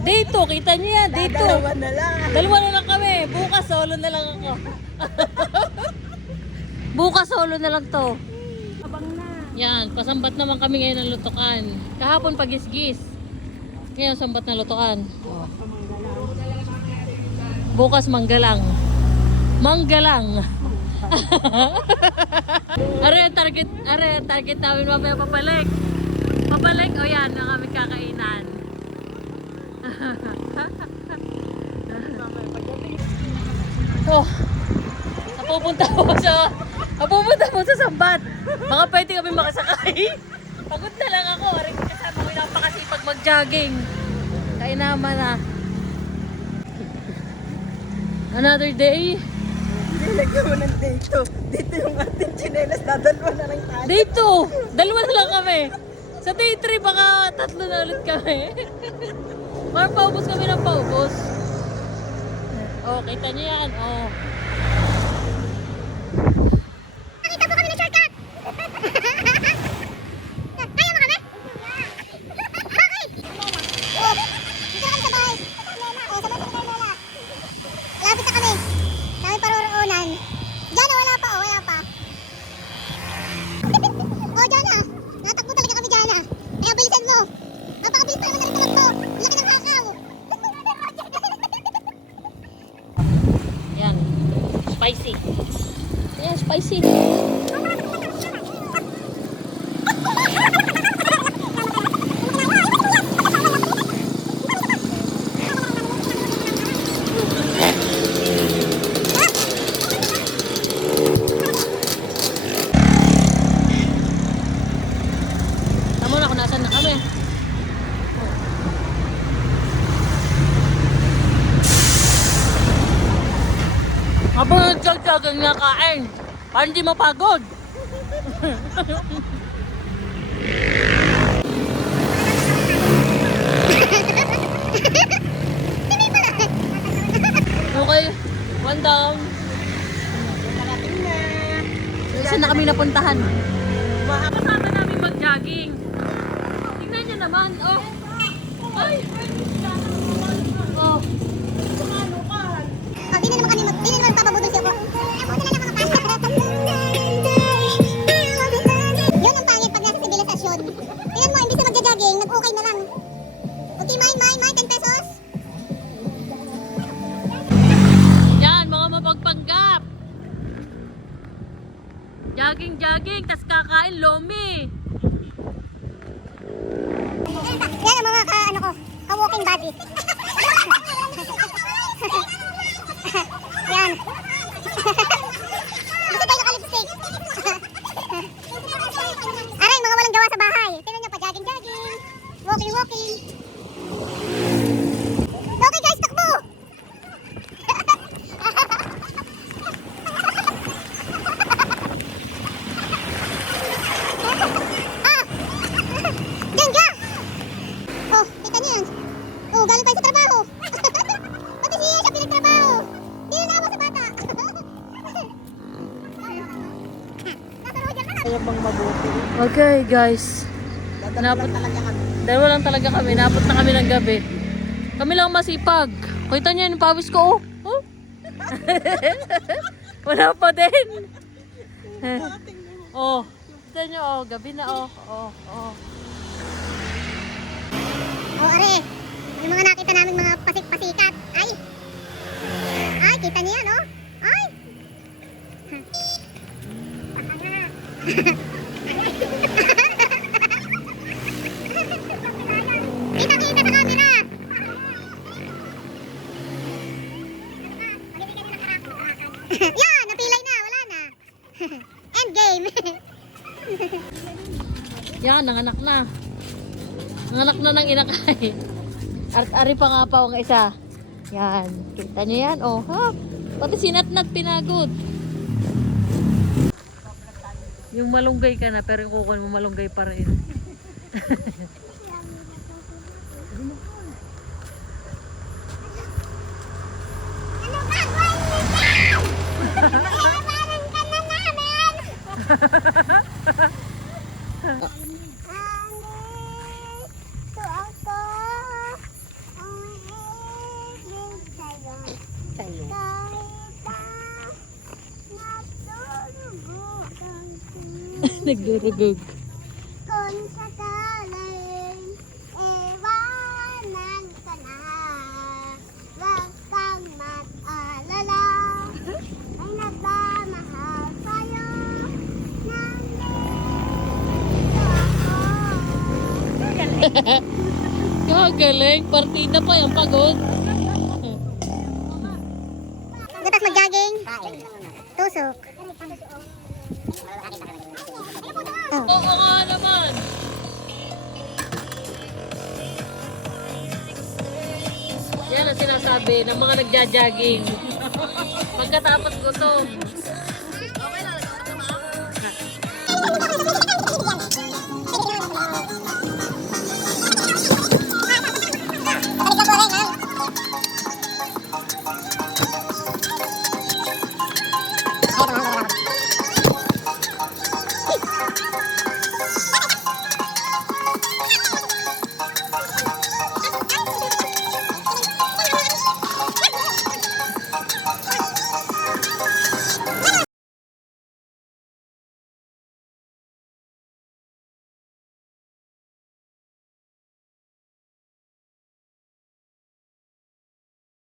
Dito, kita niyo yan. Dito. Dalawa na lang. Dalawa na lang kami. Bukas solo na lang ako. Bukas solo na lang to. Abang na. Yan, pasambat naman kami ngayon ng lutukan. Kahapon pagisgis. Ngayon sambat na lutukan. Oh. Bukas manggalang. Manggalang. Are target namin mamaya papalik. Papalik o yan ang aming kakainan. Oh. Napupunta po sa sambat. Baka pwede kami makasakay. Pagod na lang ako. Aring kasama ko napakasipag mag-jogging. Kaya naman na. Another day. Nilagyan mo ng dito. Dito yung ating chinelas. Dadalwa na lang tayo. Dito. Dalawa na lang kami. Sa day 3 baka 3 na ulit kami. Parang paubos kami ng paubos. Oh, kita niyo yan. Oh. Nakita po kami ng shortcut! Kaya mo kami? Bakit? Oh, dito na kami sa bahay. Sa bahay sa Carmela. Lapit na kami. Dami paroroonan. Diyan wala pa, wala pa. Oh, diyan na. Natakbo talaga kami diyan na. Kaya bilisan mo. Napakabilis pa naman na rin tamakbo. Laki ng hakaw. Yan. Spicy. Yan, spicy. Tama na kung nasan na kami. Habang nagtagtagang nakain, para hindi mapagod. Okay, one down. Saan na kami napuntahan? Kasama namin mag-jogging. Tingnan niyo naman, oh. Ay! Oh. Di na naman papabudol siya po. Ako na lang mga pasta. Yun ang pangit pag nasa sibilisasyon. Tingnan mo, imbis na magja-jogging, nag-ukay na lang. Okay, may 10 pesos. Yan, mga mapagpanggap. Jogging, tas kakain lomi. Yan ang mga ka-walking body. Yan. Gusto tayo naka-lipstick. Aray, mga walang gawa sa bahay. Tingnan nyo pa, jogging. Walking. Okay guys, takbo! Ah! Diyan ka! Oh, kita niyo yan. Oh, galing pa sa trabaho. Pati siya pinagtrabaho. Di na ako sa bata. Kaya bang mabuti? Okay, guys. Dadalwa lang talaga kami. Dalawa lang talaga kami. Napot na kami ng gabi. Kami lang masipag. Kita niyo yung pawis ko, oh. Oh. Wala pa din. Oh. Kita niyo, oh. Gabi na, oh. Oh. Oh, are. Yung mga nakita namin mga pasik-pasikat. Ay, kita niyo yan, oh. Ay. Kita sa camera. Yan, napilay na, wala na. End game. Yan, nanganak na. Nanganak na ng inakay. Ari pa nga pa ang isa. Yan. Kita niyo yan, oh. Ha? Pati sinatnat pinagod. Yung malunggay ka na, pero yung kukunin mo malunggay pa rin. Nagdurugog. Kung sakaling iwanan ka na, huwag kang mag-alala. May nagmamahal sa'yo. Nandito ako. Kagaling. Partida pa yung pagod. Tapos mag-jogging. Tusok. Oo nga naman. Yan ang sinasabi ng mga nagja-jogging. Pagkatapos gutom.